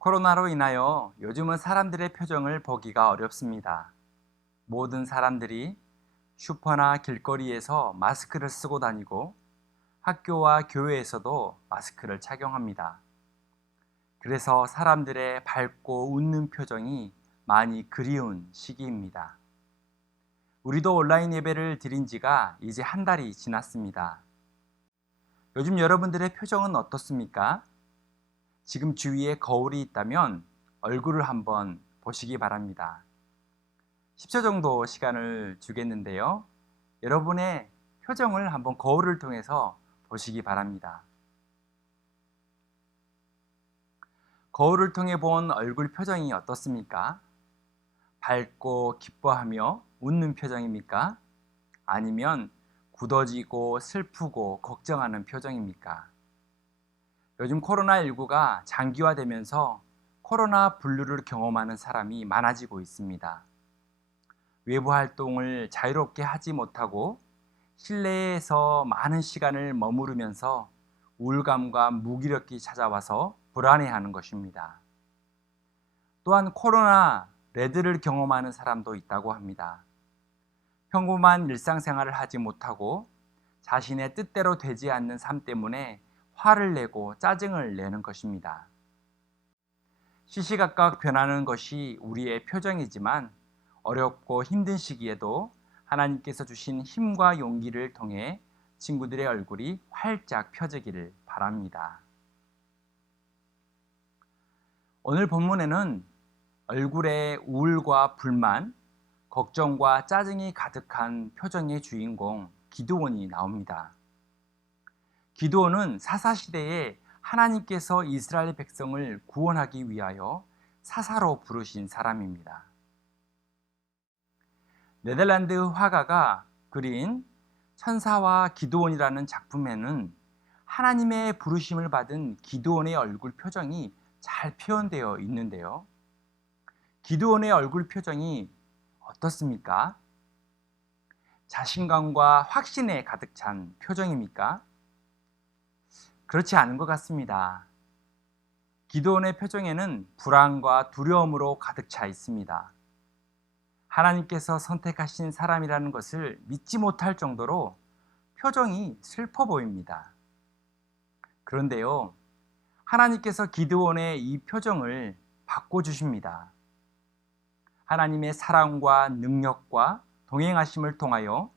코로나로 인하여 요즘은 사람들의 표정을 보기가 어렵습니다. 모든 사람들이 슈퍼나 길거리에서 마스크를 쓰고 다니고 학교와 교회에서도 마스크를 착용합니다. 그래서 사람들의 밝고 웃는 표정이 많이 그리운 시기입니다. 우리도 온라인 예배를 드린 지가 이제 한 달이 지났습니다. 요즘 여러분들의 표정은 어떻습니까? 지금 주위에 거울이 있다면 얼굴을 한번 보시기 바랍니다. 10초 정도 시간을 주겠는데요. 여러분의 표정을 한번 거울을 통해서 보시기 바랍니다. 거울을 통해 본 얼굴 표정이 어떻습니까? 밝고 기뻐하며 웃는 표정입니까? 아니면 굳어지고 슬프고 걱정하는 표정입니까? 요즘 코로나19가 장기화되면서 코로나 블루를 경험하는 사람이 많아지고 있습니다. 외부 활동을 자유롭게 하지 못하고 실내에서 많은 시간을 머무르면서 우울감과 무기력이 찾아와서 불안해하는 것입니다. 또한 코로나 레드를 경험하는 사람도 있다고 합니다. 평범한 일상생활을 하지 못하고 자신의 뜻대로 되지 않는 삶 때문에 화를 내고 짜증을 내는 것입니다. 시시각각 변하는 것이 우리의 표정이지만 어렵고 힘든 시기에도 하나님께서 주신 힘과 용기를 통해 친구들의 얼굴이 활짝 펴지기를 바랍니다. 오늘 본문에는 얼굴에 우울과 불만, 걱정과 짜증이 가득한 표정의 주인공 기드온이 나옵니다. 기드온은 사사시대에 하나님께서 이스라엘 백성을 구원하기 위하여 사사로 부르신 사람입니다. 네덜란드 화가가 그린 천사와 기드온이라는 작품에는 하나님의 부르심을 받은 기드온의 얼굴 표정이 잘 표현되어 있는데요. 기드온의 얼굴 표정이 어떻습니까? 자신감과 확신에 가득 찬 표정입니까? 그렇지 않은 것 같습니다. 기드온의 표정에는 불안과 두려움으로 가득 차 있습니다. 하나님께서 선택하신 사람이라는 것을 믿지 못할 정도로 표정이 슬퍼 보입니다. 그런데요, 하나님께서 기드온의 이 표정을 바꿔주십니다. 하나님의 사랑과 능력과 동행하심을 통하여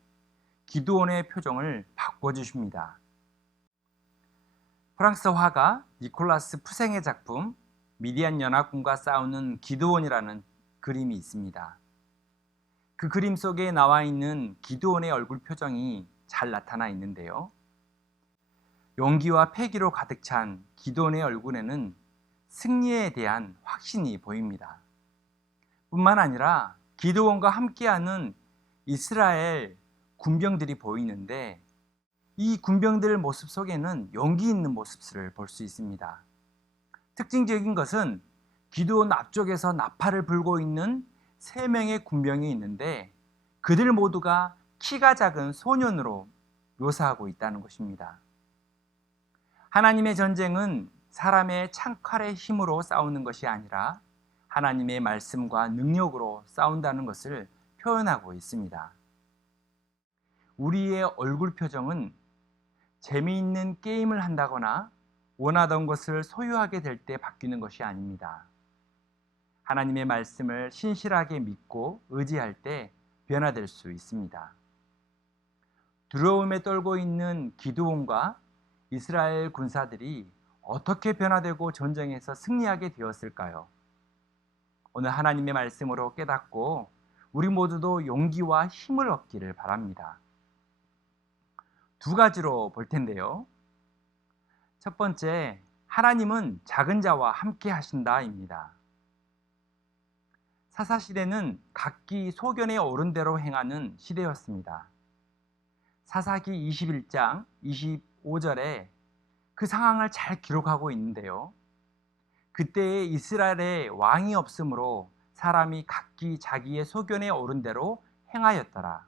기드온의 표정을 바꿔주십니다. 프랑스 화가 니콜라스 푸생의 작품 미디안 연합군과 싸우는 기드온이라는 그림이 있습니다. 그 그림 속에 나와 있는 기드온의 얼굴 표정이 잘 나타나 있는데요. 용기와 패기로 가득 찬 기드온의 얼굴에는 승리에 대한 확신이 보입니다. 뿐만 아니라 기드온과 함께하는 이스라엘 군병들이 보이는데 이 군병들 모습 속에는 용기 있는 모습을 볼 수 있습니다. 특징적인 것은 기드온 앞쪽에서 나팔을 불고 있는 3명의 군병이 있는데 그들 모두가 키가 작은 소년으로 묘사하고 있다는 것입니다. 하나님의 전쟁은 사람의 창칼의 힘으로 싸우는 것이 아니라 하나님의 말씀과 능력으로 싸운다는 것을 표현하고 있습니다. 우리의 얼굴 표정은 재미있는 게임을 한다거나 원하던 것을 소유하게 될 때 바뀌는 것이 아닙니다. 하나님의 말씀을 신실하게 믿고 의지할 때 변화될 수 있습니다. 두려움에 떨고 있는 기드온과 이스라엘 군사들이 어떻게 변화되고 전쟁에서 승리하게 되었을까요? 오늘 하나님의 말씀으로 깨닫고 우리 모두도 용기와 힘을 얻기를 바랍니다. 2가지로 볼 텐데요. 첫 번째, 하나님은 작은 자와 함께 하신다입니다. 사사시대는 각기 소견에 오른 대로 행하는 시대였습니다. 사사기 21장 25절에 그 상황을 잘 기록하고 있는데요. 그때에 이스라엘에 왕이 없으므로 사람이 각기 자기의 소견에 오른 대로 행하였더라.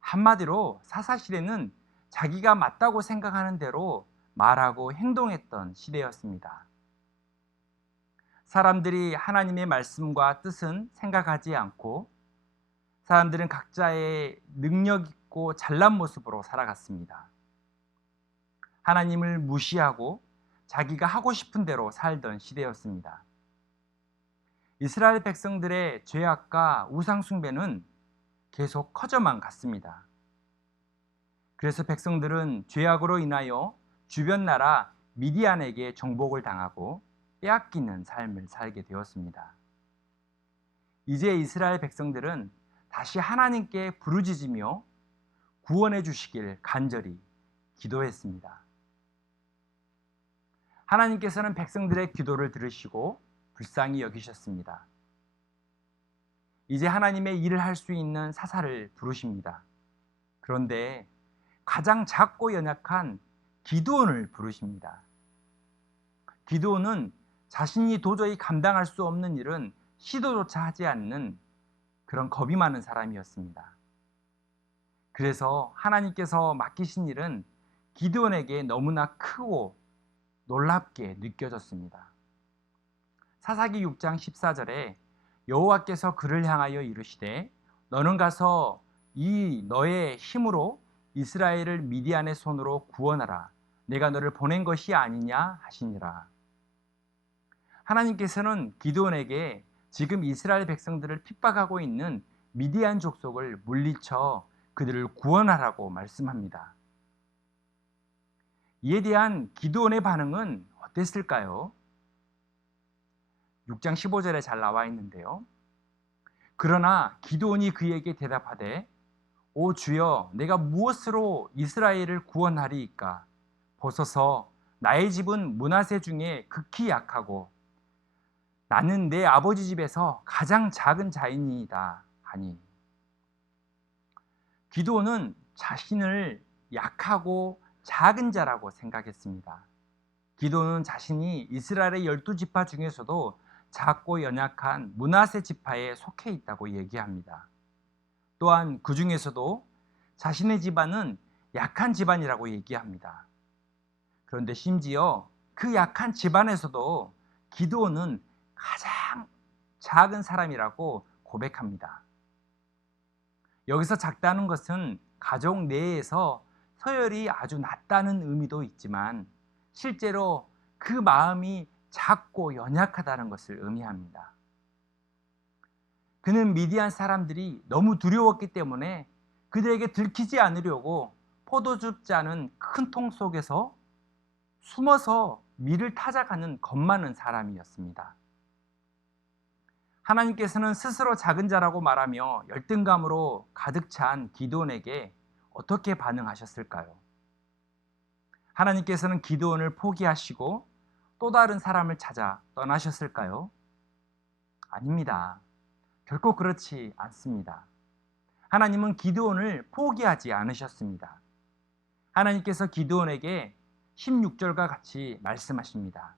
한마디로 사사시대는 자기가 맞다고 생각하는 대로 말하고 행동했던 시대였습니다. 사람들이 하나님의 말씀과 뜻은 생각하지 않고 사람들은 각자의 능력 있고 잘난 모습으로 살아갔습니다. 하나님을 무시하고 자기가 하고 싶은 대로 살던 시대였습니다. 이스라엘 백성들의 죄악과 우상 숭배는 계속 커져만 갔습니다. 그래서 백성들은 죄악으로 인하여 주변 나라 미디안에게 정복을 당하고 빼앗기는 삶을 살게 되었습니다. 이제 이스라엘 백성들은 다시 하나님께 부르짖으며 구원해 주시길 간절히 기도했습니다. 하나님께서는 백성들의 기도를 들으시고 불쌍히 여기셨습니다. 이제 하나님의 일을 할 수 있는 사사를 부르십니다. 그런데 가장 작고 연약한 기드온을 부르십니다. 기드온은 자신이 도저히 감당할 수 없는 일은 시도조차 하지 않는 그런 겁이 많은 사람이었습니다. 그래서 하나님께서 맡기신 일은 기드온에게 너무나 크고 놀랍게 느껴졌습니다. 사사기 6장 14절에 여호와께서 그를 향하여 이르시되 너는 가서 이 너의 힘으로 이스라엘을 미디안의 손으로 구원하라. 내가 너를 보낸 것이 아니냐 하시니라. 하나님께서는 기드온에게 지금 이스라엘 백성들을 핍박하고 있는 미디안 족속을 물리쳐 그들을 구원하라고 말씀합니다. 이에 대한 기드온의 반응은 어땠을까요? 6장 15절에 잘 나와 있는데요. 그러나 기드온이 그에게 대답하되 오 주여 내가 무엇으로 이스라엘을 구원하리이까? 보소서 나의 집은 므낫세 중에 극히 약하고 나는 내 아버지 집에서 가장 작은 자이니이다 하니. 기드온은 자신을 약하고 작은 자라고 생각했습니다. 기드온은 자신이 이스라엘의 12지파 중에서도 작고 연약한 므낫세 지파에 속해 있다고 얘기합니다. 또한 그 중에서도 자신의 집안은 약한 집안이라고 얘기합니다. 그런데 심지어 그 약한 집안에서도 기드온은 가장 작은 사람이라고 고백합니다. 여기서 작다는 것은 가족 내에서 서열이 아주 낮다는 의미도 있지만 실제로 그 마음이 작고 연약하다는 것을 의미합니다. 그는 미디안 사람들이 너무 두려웠기 때문에 그들에게 들키지 않으려고 포도즙 짜는 큰 통 속에서 숨어서 밀을 타작하는 겁 많은 사람이었습니다. 하나님께서는 스스로 작은 자라고 말하며 열등감으로 가득 찬 기드온에게 어떻게 반응하셨을까요? 하나님께서는 기드온을 포기하시고 또 다른 사람을 찾아 떠나셨을까요? 아닙니다. 결코 그렇지 않습니다. 하나님은 기드온을 포기하지 않으셨습니다. 하나님께서 기드온에게 16절과 같이 말씀하십니다.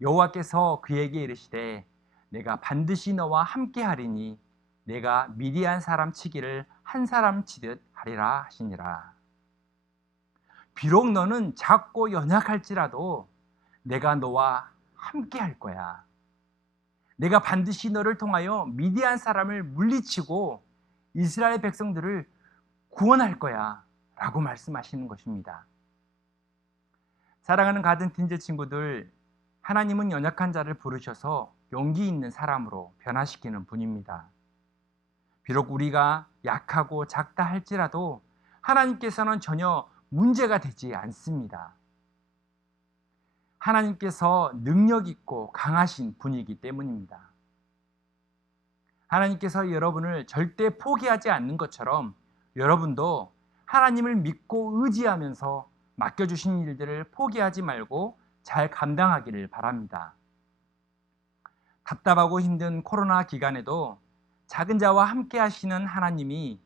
여호와께서 그에게 이르시되 내가 반드시 너와 함께 하리니 내가 미디안 사람 치기를 한 사람 치듯 하리라 하시니라. 비록 너는 작고 연약할지라도 내가 너와 함께 할 거야. 내가 반드시 너를 통하여 미디안 사람을 물리치고 이스라엘 백성들을 구원할 거야 라고 말씀하시는 것입니다. 사랑하는 가든 틴즈 친구들, 하나님은 연약한 자를 부르셔서 용기 있는 사람으로 변화시키는 분입니다. 비록 우리가 약하고 작다 할지라도 하나님께서는 전혀 문제가 되지 않습니다. 하나님께서 능력 있고 강하신 분이기 때문입니다. 하나님께서 여러분을 절대 포기하지 않는 것처럼 여러분도 하나님을 믿고 의지하면서 맡겨주신 일들을 포기하지 말고 잘 감당하기를 바랍니다. 답답하고 힘든 코로나 기간에도 작은 자와 함께 하시는 하나님이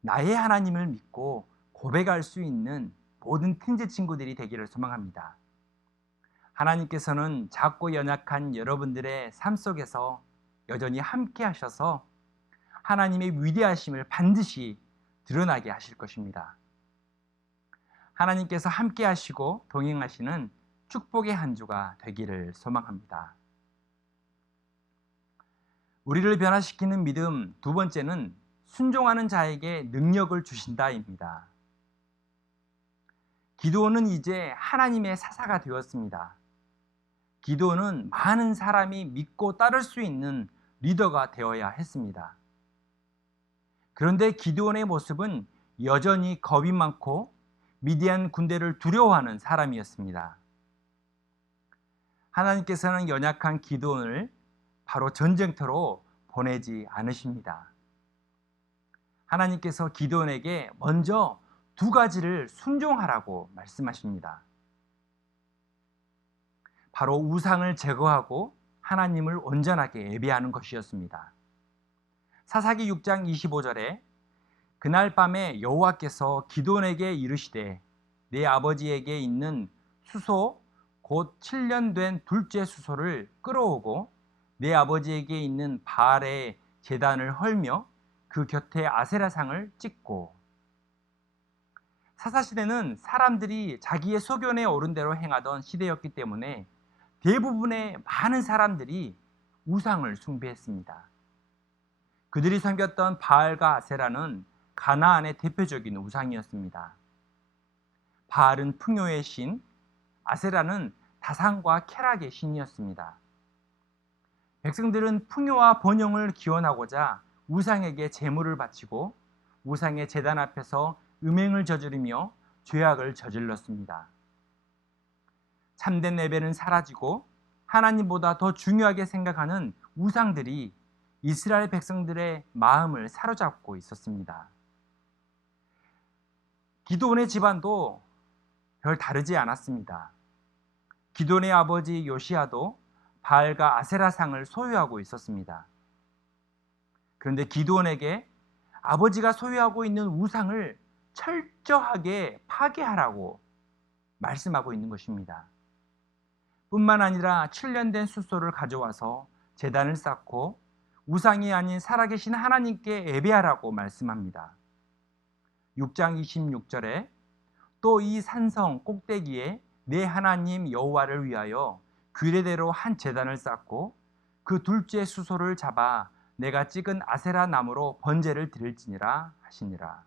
나의 하나님을 믿고 고백할 수 있는 모든 틴즈 친구들이 되기를 소망합니다. 하나님께서는 작고 연약한 여러분들의 삶 속에서 여전히 함께 하셔서 하나님의 위대하심을 반드시 드러나게 하실 것입니다. 하나님께서 함께 하시고 동행하시는 축복의 한 주가 되기를 소망합니다. 우리를 변화시키는 믿음 두 번째는 순종하는 자에게 능력을 주신다입니다. 기드온은 이제 하나님의 사사가 되었습니다. 기드온은 많은 사람이 믿고 따를 수 있는 리더가 되어야 했습니다. 그런데 기드온의 모습은 여전히 겁이 많고 미디안 군대를 두려워하는 사람이었습니다. 하나님께서는 연약한 기드온을 바로 전쟁터로 보내지 않으십니다. 하나님께서 기드온에게 먼저 두 가지를 순종하라고 말씀하십니다. 바로 우상을 제거하고 하나님을 온전하게 예배하는 것이었습니다. 사사기 6장 25절에 그날 밤에 여호와께서 기드온에게 이르시되 내 아버지에게 있는 수소 곧 7년 된 둘째 수소를 끌어오고 내 아버지에게 있는 바알의 제단을 헐며 그 곁에 아세라상을 찍고. 사사시대는 사람들이 자기의 소견에 오른 대로 행하던 시대였기 때문에 대부분의 많은 사람들이 우상을 숭배했습니다. 그들이 섬겼던 바알과 아세라는 가나안의 대표적인 우상이었습니다. 바알은 풍요의 신, 아세라는 다산과 쾌락의 신이었습니다. 백성들은 풍요와 번영을 기원하고자 우상에게 제물을 바치고 우상의 제단 앞에서 음행을 저지르며 죄악을 저질렀습니다. 참된 예배는 사라지고 하나님보다 더 중요하게 생각하는 우상들이 이스라엘 백성들의 마음을 사로잡고 있었습니다. 기드온의 집안도 별 다르지 않았습니다. 기드온의 아버지 요시야도 바알과 아세라상을 소유하고 있었습니다. 그런데 기드온에게 아버지가 소유하고 있는 우상을 철저하게 파괴하라고 말씀하고 있는 것입니다. 뿐만 아니라 7년 된 숫소를 가져와서 제단을 쌓고 우상이 아닌 살아계신 하나님께 예배하라고 말씀합니다. 6장 26절에 또 이 산성 꼭대기에 내 하나님 여호와를 위하여 규례대로 한 제단을 쌓고 그 둘째 수소를 잡아 내가 찍은 아세라 나무로 번제를 드릴지니라 하시니라.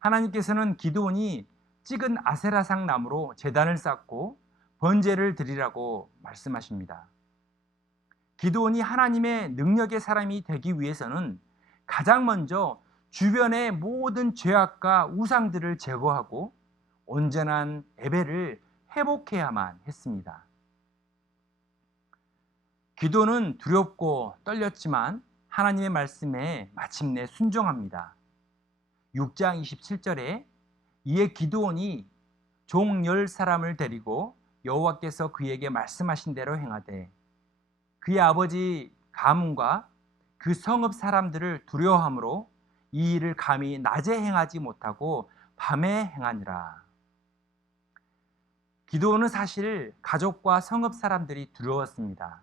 하나님께서는 기드온이 찍은 아세라상 나무로 제단을 쌓고 번제를 드리라고 말씀하십니다. 기드온이 하나님의 능력의 사람이 되기 위해서는 가장 먼저 주변의 모든 죄악과 우상들을 제거하고 온전한 예배를 회복해야만 했습니다. 기드온은 두렵고 떨렸지만 하나님의 말씀에 마침내 순종합니다. 6장 27절에 이에 기드온이 종 10사람을 데리고 여호와께서 그에게 말씀하신 대로 행하되 그의 아버지 가문과 그 성읍 사람들을 두려워함으로 이 일을 감히 낮에 행하지 못하고 밤에 행하니라. 기드온은 사실 가족과 성읍 사람들이 두려웠습니다.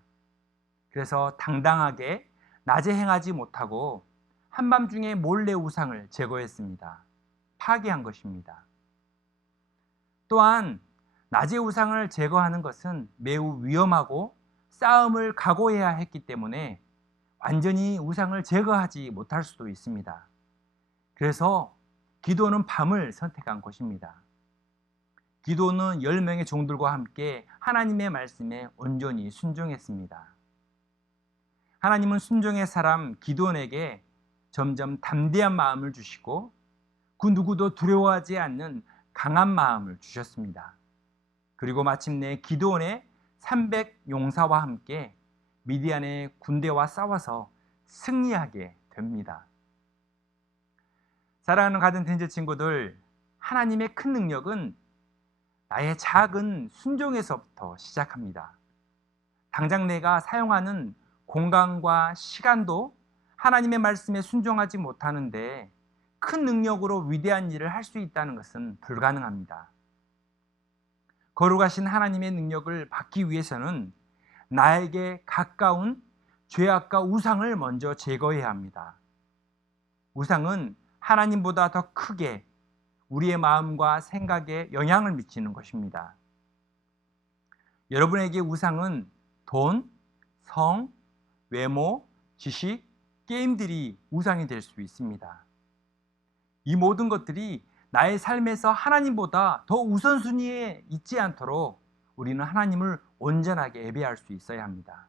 그래서 당당하게 낮에 행하지 못하고 한밤중에 몰래 우상을 제거했습니다. 파괴한 것입니다. 또한 낮에 우상을 제거하는 것은 매우 위험하고 싸움을 각오해야 했기 때문에 완전히 우상을 제거하지 못할 수도 있습니다. 그래서 기드온은 밤을 선택한 것입니다. 기드온은 10명의 종들과 함께 하나님의 말씀에 온전히 순종했습니다. 하나님은 순종의 사람 기드온에게 점점 담대한 마음을 주시고 그 누구도 두려워하지 않는 강한 마음을 주셨습니다. 그리고 마침내 기드온의 300 용사와 함께 미디안의 군대와 싸워서 승리하게 됩니다. 사랑하는 가든텐즈 친구들, 하나님의 큰 능력은 나의 작은 순종에서부터 시작합니다. 당장 내가 사용하는 공간과 시간도 하나님의 말씀에 순종하지 못하는데 큰 능력으로 위대한 일을 할 수 있다는 것은 불가능합니다. 거룩하신 하나님의 능력을 받기 위해서는 나에게 가까운 죄악과 우상을 먼저 제거해야 합니다. 우상은 하나님보다 더 크게 우리의 마음과 생각에 영향을 미치는 것입니다. 여러분에게 우상은 돈, 성, 외모, 지식, 게임들이 우상이 될 수 있습니다. 이 모든 것들이 나의 삶에서 하나님보다 더 우선순위에 있지 않도록 우리는 하나님을 온전하게 예배할 수 있어야 합니다.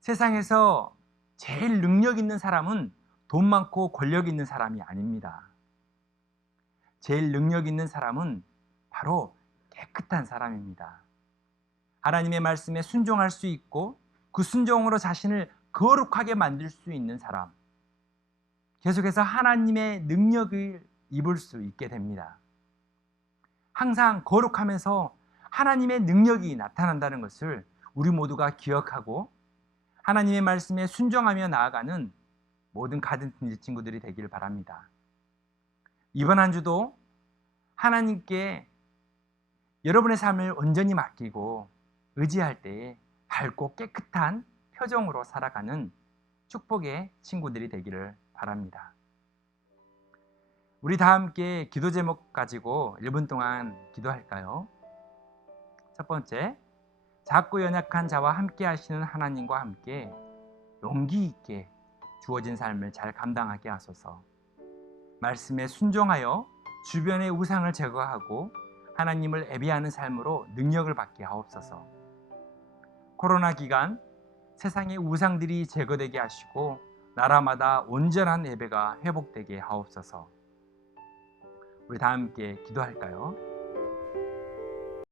세상에서 제일 능력 있는 사람은 돈 많고 권력 있는 사람이 아닙니다. 제일 능력 있는 사람은 바로 깨끗한 사람입니다. 하나님의 말씀에 순종할 수 있고 그 순종으로 자신을 거룩하게 만들 수 있는 사람, 계속해서 하나님의 능력을 입을 수 있게 됩니다. 항상 거룩하면서 하나님의 능력이 나타난다는 것을 우리 모두가 기억하고 하나님의 말씀에 순종하며 나아가는 모든 가든 친구들이 되길 바랍니다. 이번 한 주도 하나님께 여러분의 삶을 온전히 맡기고 의지할 때에 밝고 깨끗한 표정으로 살아가는 축복의 친구들이 되기를 바랍니다. 우리 다 함께 기도 제목 가지고 1분 동안 기도할까요? 첫 번째, 작고 연약한 자와 함께 하시는 하나님과 함께 용기 있게 주어진 삶을 잘 감당하게 하소서. 말씀에 순종하여 주변의 우상을 제거하고 하나님을 예배하는 삶으로 능력을 받게 하옵소서. 코로나 기간 세상의 우상들이 제거되게 하시고 나라마다 온전한 예배가 회복되게 하옵소서. 우리 다 함께 기도할까요?